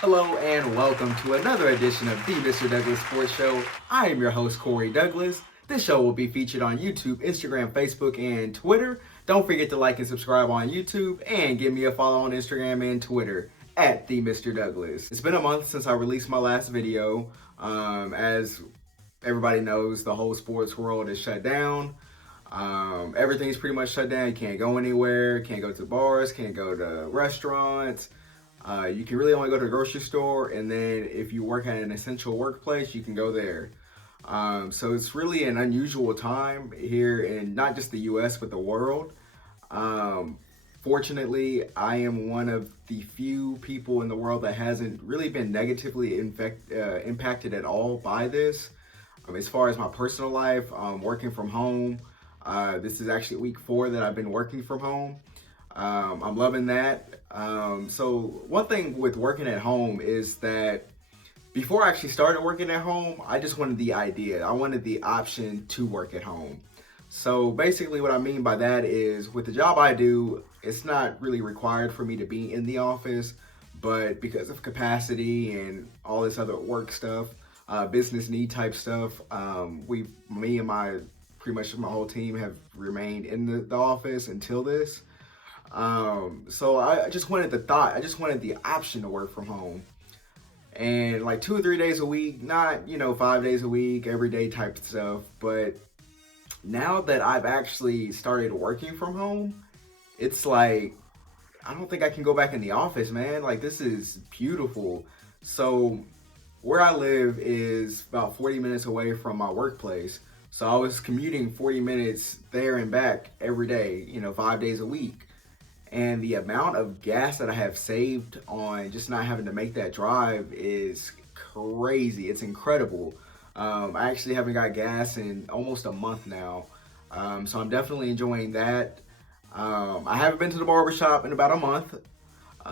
Hello and welcome to another edition of the Mr. Douglass Sports Show. I am your host, Corey Douglas. This show will be featured on YouTube, Instagram, Facebook, and Twitter. Don't forget to like and subscribe on YouTube and give me a follow on Instagram and Twitter at TheMrDouglass. It's been a month since I released my last video. As everybody knows, the whole sports world is shut down. Everything's pretty much shut down. You can't go anywhere, can't go to bars, can't go to restaurants. You can really only go to the grocery store, and then if you work at an essential workplace, you can go there. So it's really an unusual time here in not just the US, but the world. Fortunately, I am one of the few people in the world that hasn't really been negatively impacted at all by this. As far as my personal life, working from home, this is actually week 4 that I've been working from home. I'm loving that. So one thing with working at home is that before I actually started working at home, I just wanted the idea. I wanted the option to work at home. So basically what I mean by that is with the job I do, it's not really required for me to be in the office, but because of capacity and all this other work stuff, business need type stuff, me and pretty much my whole team have remained in the office until this. So I just wanted the option to work from home. And like 2 or 3 days a week, not, 5 days a week, every day type stuff. But now that I've actually started working from home, it's like, I don't think I can go back in the office, man. Like, this is beautiful. So where I live is about 40 minutes away from my workplace. So I was commuting 40 minutes there and back every day, 5 days a week. And the amount of gas that I have saved on just not having to make that drive is crazy. It's incredible. I actually haven't got gas in almost a month now. So I'm definitely enjoying that. I haven't been to the barbershop in about a month.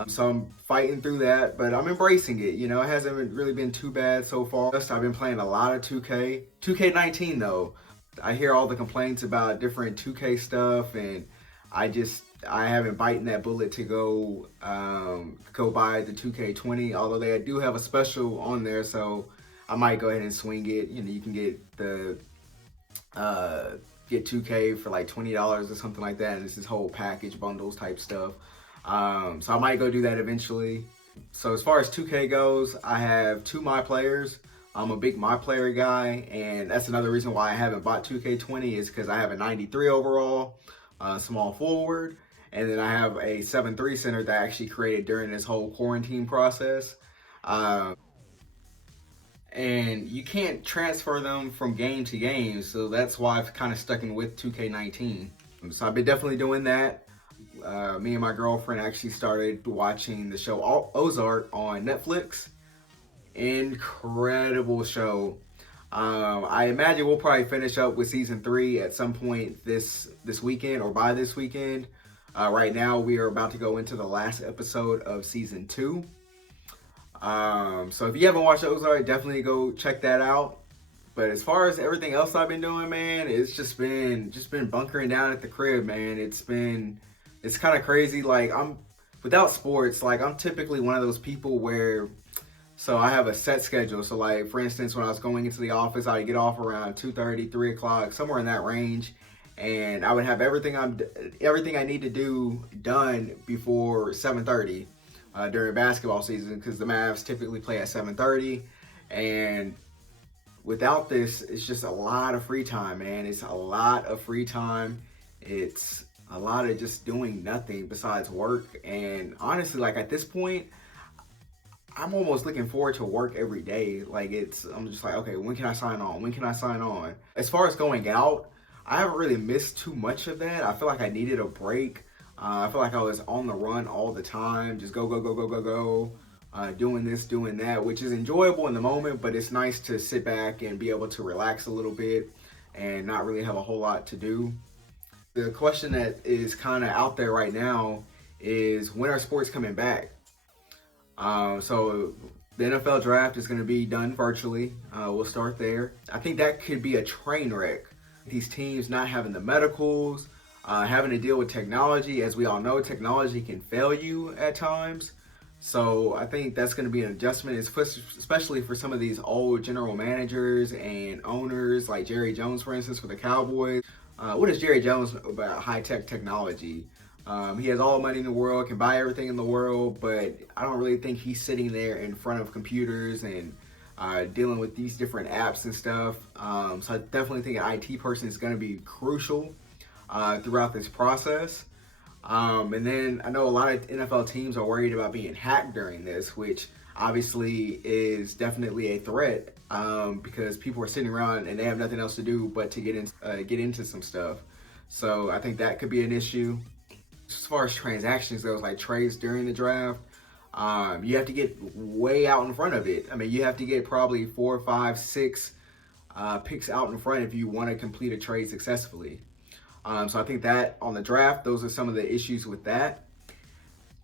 So I'm fighting through that, but I'm embracing it. It hasn't really been too bad so far. I've been playing a lot of 2K. 2K19 though. I hear all the complaints about different 2K stuff, and I haven't bitten that bullet to go buy the 2K20, although they do have a special on there, so I might go ahead and swing it. You can get 2K for like $20 or something like that, and it's this whole package, bundles type stuff. So I might go do that eventually. So as far as 2K goes, I have 2 My Players. I'm a big My Player guy, and that's another reason why I haven't bought 2K20 is because I have a 93 overall, small forward, and then I have a 7'3" center that I actually created during this whole quarantine process. And you can't transfer them from game to game, so that's why I've kind of stuck in with 2K19. So I've been definitely doing that. Me and my girlfriend actually started watching the show Ozark on Netflix. Incredible show. I imagine we'll probably finish up with season 3 at some point this weekend or by this weekend. Right now we are about to go into the last episode of season 2. So if you haven't watched Ozark, definitely go check that out. But as far as everything else I've been doing, man, it's just been bunkering down at the crib, man. It's kind of crazy. Like, without sports, like, I'm typically one of those people where, so I have a set schedule. So like, for instance, when I was going into the office, I would get off around 2:30, 3 o'clock, somewhere in that range. And I would have everything I need to do done before 7:30 during basketball season, because the Mavs typically play at 7:30. And without this, it's just a lot of free time, man. It's a lot of free time. It's a lot of just doing nothing besides work. And honestly, like at this point, I'm almost looking forward to work every day. Like I'm just like, okay, when can I sign on? When can I sign on? As far as going out, I haven't really missed too much of that. I feel like I needed a break. I feel like I was on the run all the time, just go, doing this, doing that, which is enjoyable in the moment, but it's nice to sit back and be able to relax a little bit and not really have a whole lot to do. The question that is kind of out there right now is, when are sports coming back? So the NFL draft is going to be done virtually. We'll start there. I think that could be a train wreck. These teams not having the medicals, having to deal with technology. As we all know, technology can fail you at times. So I think that's going to be an adjustment, especially for some of these old general managers and owners like Jerry Jones, for instance, for the Cowboys. What does Jerry Jones know about high-tech technology? He has all the money in the world, can buy everything in the world, but I don't really think he's sitting there in front of computers and dealing with these different apps and stuff. So I definitely think an IT person is going to be crucial throughout this process. And then I know a lot of NFL teams are worried about being hacked during this, which obviously is definitely a threat because people are sitting around and they have nothing else to do but to get into some stuff. So I think that could be an issue. As far as transactions goes, like trades during the draft, you have to get way out in front of it. I mean, you have to get probably 4, 5, 6 picks out in front if you want to complete a trade successfully. So I think that on the draft, those are some of the issues with that.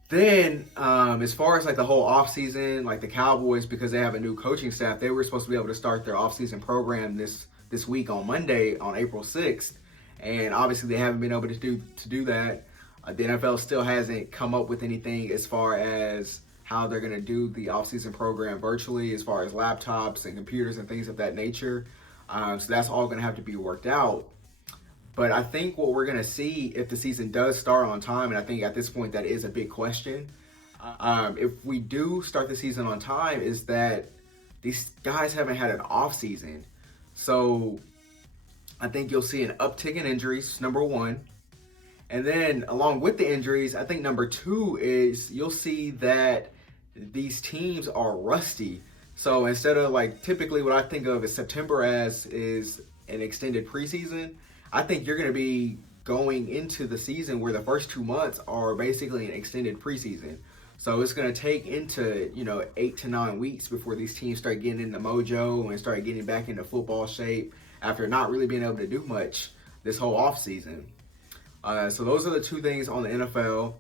Then, as far as like the whole offseason, like the Cowboys, because they have a new coaching staff, they were supposed to be able to start their offseason program this week on Monday, on April 6th. And obviously they haven't been able to do that. The NFL still hasn't come up with anything as far as how they're going to do the offseason program virtually, as far as laptops and computers and things of that nature. So that's all going to have to be worked out. But I think what we're going to see if the season does start on time, and I think at this point that is a big question, if we do start the season on time, is that these guys haven't had an off season. So I think you'll see an uptick in injuries, number one. And then along with the injuries, I think number two is you'll see that these teams are rusty. So instead of like typically what I think of as September as is an extended preseason, I think you're going to be going into the season where the first 2 months are basically an extended preseason. So it's going to take into, 8 to 9 weeks before these teams start getting into mojo and start getting back into football shape after not really being able to do much this whole offseason. So those are the two things on the NFL.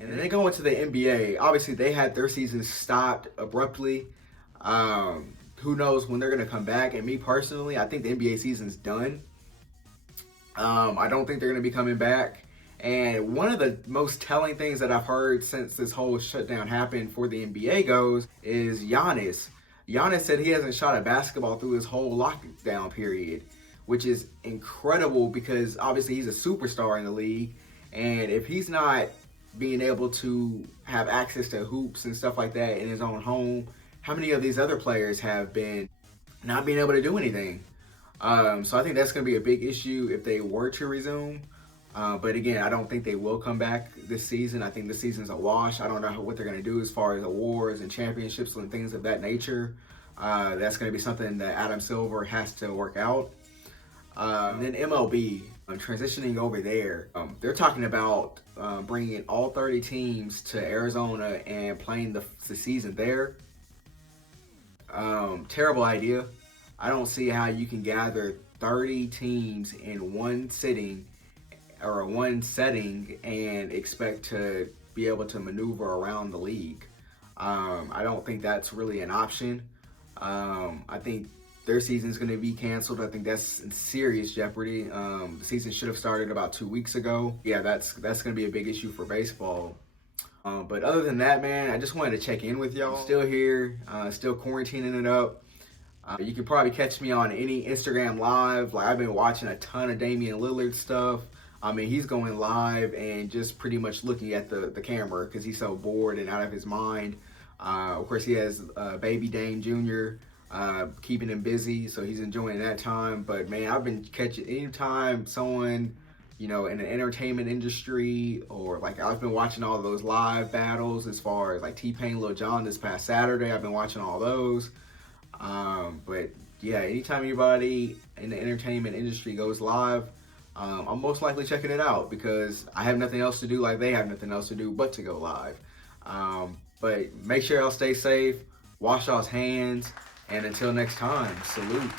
And then they go into the NBA. Obviously, they had their season stopped abruptly. Who knows when they're going to come back. And me personally, I think the NBA season's done. I don't think they're going to be coming back. And one of the most telling things that I've heard since this whole shutdown happened for the NBA goes is Giannis. Giannis said he hasn't shot a basketball through his whole lockdown period, which is incredible because obviously he's a superstar in the league. And if he's not being able to have access to hoops and stuff like that in his own home, how many of these other players have been not being able to do anything? So I think that's going to be a big issue if they were to resume. But again, I don't think they will come back this season. I think this season's a wash. I don't know what they're going to do as far as awards and championships and things of that nature. That's going to be something that Adam Silver has to work out. And then MLB, transitioning over there, they're talking about bringing all 30 teams to Arizona and playing the season there. Terrible idea. I don't see how you can gather 30 teams in one sitting or one setting and expect to be able to maneuver around the league. I don't think that's really an option. I think their season is going to be canceled. I think that's in serious jeopardy. The season should have started about 2 weeks ago. Yeah, that's going to be a big issue for baseball. But other than that, man, I just wanted to check in with y'all. Still here, still quarantining it up. You can probably catch me on any Instagram live. Like I've been watching a ton of Damian Lillard stuff. I mean, he's going live and just pretty much looking at the camera because he's so bored and out of his mind. Of course, he has baby Dame Jr. Keeping him busy, so he's enjoying that time. But man, I've been catching anytime someone, in the entertainment industry or like I've been watching all of those live battles as far as like T-Pain, Lil Jon this past Saturday. I've been watching all those. But yeah, anytime anybody in the entertainment industry goes live, I'm most likely checking it out because I have nothing else to do like they have nothing else to do but to go live. But make sure y'all stay safe, wash y'all's hands, and until next time, salute.